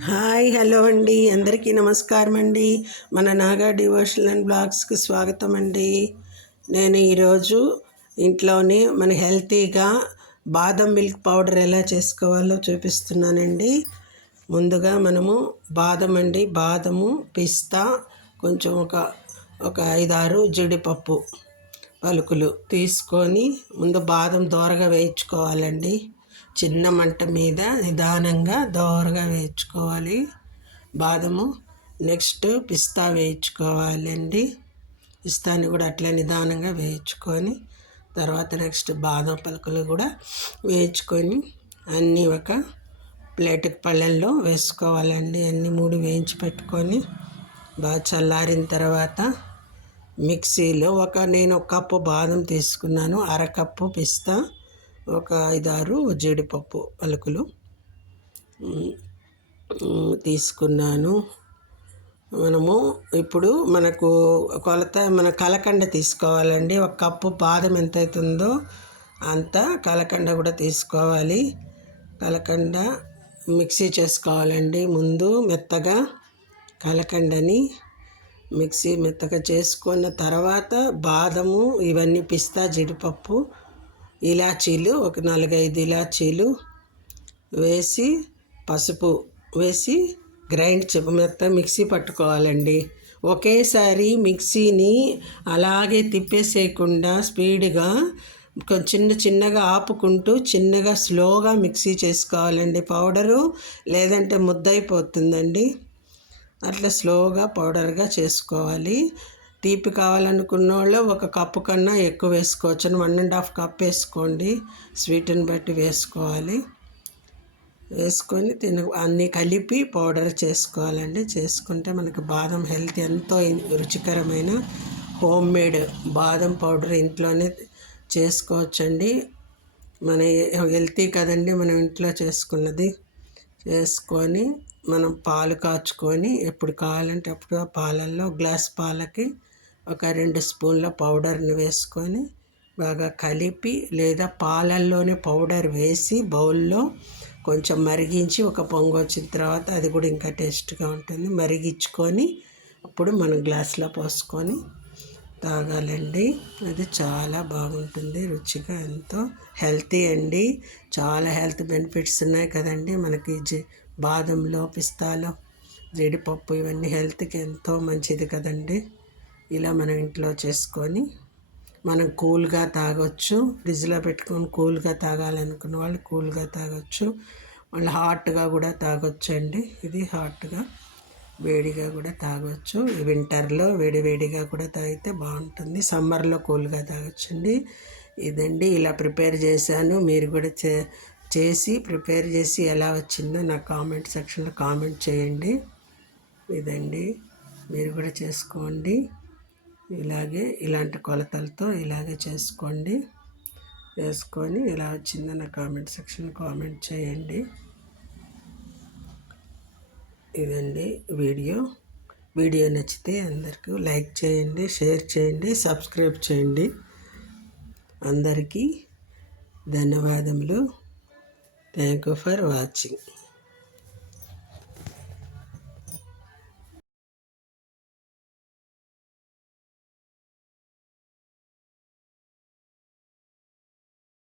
Hi hello అండి. అందరికీ నమస్కారం అండి మన నాగా డివోషనల్ అండ్ బ్లాగ్స్కి స్వాగతం అండి నేను ఈరోజు ఇంట్లోనే మన హెల్తీగా బాదం మిల్క్ పౌడర్ ఎలా చేసుకోవాలో చూపిస్తున్నానండి. ముందుగా మనము బాదం అండి. బాదము పిస్తా కొంచెం ఒక ఒక ఐదారు జీడిపప్పు పలుకులు తీసుకొని ముందు బాదం దోరగా వేయించుకోవాలండి. చిన్న మంట మీద నిదానంగా దోరగా వేయించుకోవాలి. బాదము నెక్స్ట్ పిస్తా వేయించుకోవాలండి. పిస్తాని కూడా అట్లా నిదానంగా వేయించుకొని తర్వాత నెక్స్ట్ బాదం పలుకులు కూడా వేయించుకొని అన్నీ ఒక ప్లేట్ పళ్ళెల్లో వేసుకోవాలండి. అన్ని మూడు వేయించి పెట్టుకొని బాగా చల్లారిన తర్వాత మిక్సీలో ఒక నేను ఒక కప్పు బాదం తీసుకున్నాను అరకప్పు పిస్తా. ఒక ఐదారు జీడిపప్పు పలుకులు తీసుకున్నాను. మనము ఇప్పుడు మనకు కొలత మన కలకండ తీసుకోవాలండి. ఒక కప్పు బాదం ఎంత అవుతుందో అంత కలకండ కూడా తీసుకోవాలి. కలకండ మిక్సీ చేసుకోవాలండి. ముందు మెత్తగా కలకండని మిక్సీ మెత్తగా చేసుకున్న తర్వాత బాదము ఇవన్నీ పిస్తా జీడిపప్పు ఇలాచీలు ఒక నాలుగైదు ఇలాచీలు వేసి పసుపు వేసి గ్రైండ్ మెత్త మిక్సీ పట్టుకోవాలండి. ఒకేసారి మిక్సీని అలాగే తిప్పేసేయకుండా స్పీడ్గా చిన్న చిన్నగా ఆపుకుంటూ చిన్నగా స్లోగా మిక్సీ చేసుకోవాలండి. పౌడరు లేదంటే ముద్దయిపోతుందండి. అట్లా స్లోగా పౌడర్గా చేసుకోవాలి. తీపి కావాలనుకున్న వాళ్ళు ఒక కప్పు కన్నా ఎక్కువ వేసుకోవచ్చు. వన్ అండ్ హాఫ్ కప్ వేసుకోండి. స్వీట్ని బట్టి వేసుకోవాలి. వేసుకొని తిన అన్నీ కలిపి పౌడర్ చేసుకోవాలండి. చేసుకుంటే మనకి బాదం హెల్త్ ఎంతో రుచికరమైన హోమ్ మేడ్ బాదం పౌడర్ ఇంట్లోనే చేసుకోవచ్చండి. మన హెల్తీ కదండి మనం ఇంట్లో చేసుకున్నది. చేసుకొని మనం పాలు కాచుకొని ఎప్పుడు కావాలంటే అప్పుడు పాలల్లో గ్లాస్ పాలకి ఒక రెండు స్పూన్ల పౌడర్ని వేసుకొని బాగా కలిపి లేదా పాలల్లోనే పౌడర్ వేసి బౌల్లో కొంచెం మరిగించి ఒక పొంగు వచ్చిన తర్వాత అది కూడా ఇంకా టేస్ట్గా ఉంటుంది. మరిగించుకొని అప్పుడు మనం గ్లాస్లో పోసుకొని తాగాలండి. అది చాలా బాగుంటుంది రుచిగా ఎంతో హెల్తీ అండి. చాలా హెల్త్ బెనిఫిట్స్ ఉన్నాయి కదండి. మనకి జి బాదంలో పిస్తాలో జీడిపప్పు ఇవన్నీ హెల్త్కి ఎంతో మంచిది కదండి. ఇలా మనం ఇంట్లో చేసుకొని మనం కూల్గా తాగొచ్చు. ఫ్రిడ్జ్లో పెట్టుకొని కూల్గా తాగాలనుకున్న వాళ్ళు కూల్గా తాగొచ్చు. మళ్ళీ హాట్గా కూడా తాగొచ్చు అండి ఇది హాట్గా వేడిగా కూడా తాగొచ్చు. వింటర్లో వేడి వేడిగా కూడా తాగితే బాగుంటుంది. సమ్మర్లో కూల్గా తాగొచ్చండి. ఇదండి ఇలా ప్రిపేర్ చేశాను. మీరు కూడా చే చేసి ప్రిపేర్ చేసి ఎలా వచ్చిందో నా కామెంట్ సెక్షన్లో కామెంట్ చేయండి. ఇదండి మీరు కూడా చేసుకోండి. ఇలాగే ఇలాంటి కొలతలతో ఇలాగే చేసుకోండి. వేసుకొని ఇలా వచ్చిందన్న కామెంట్ సెక్షన్ కామెంట్ చేయండి. ఇదండి వీడియో. వీడియో నచ్చితే అందరికీ లైక్ చేయండి షేర్ చేయండి సబ్స్క్రైబ్ చేయండి. అందరికీ ధన్యవాదములు. Thank you for watching.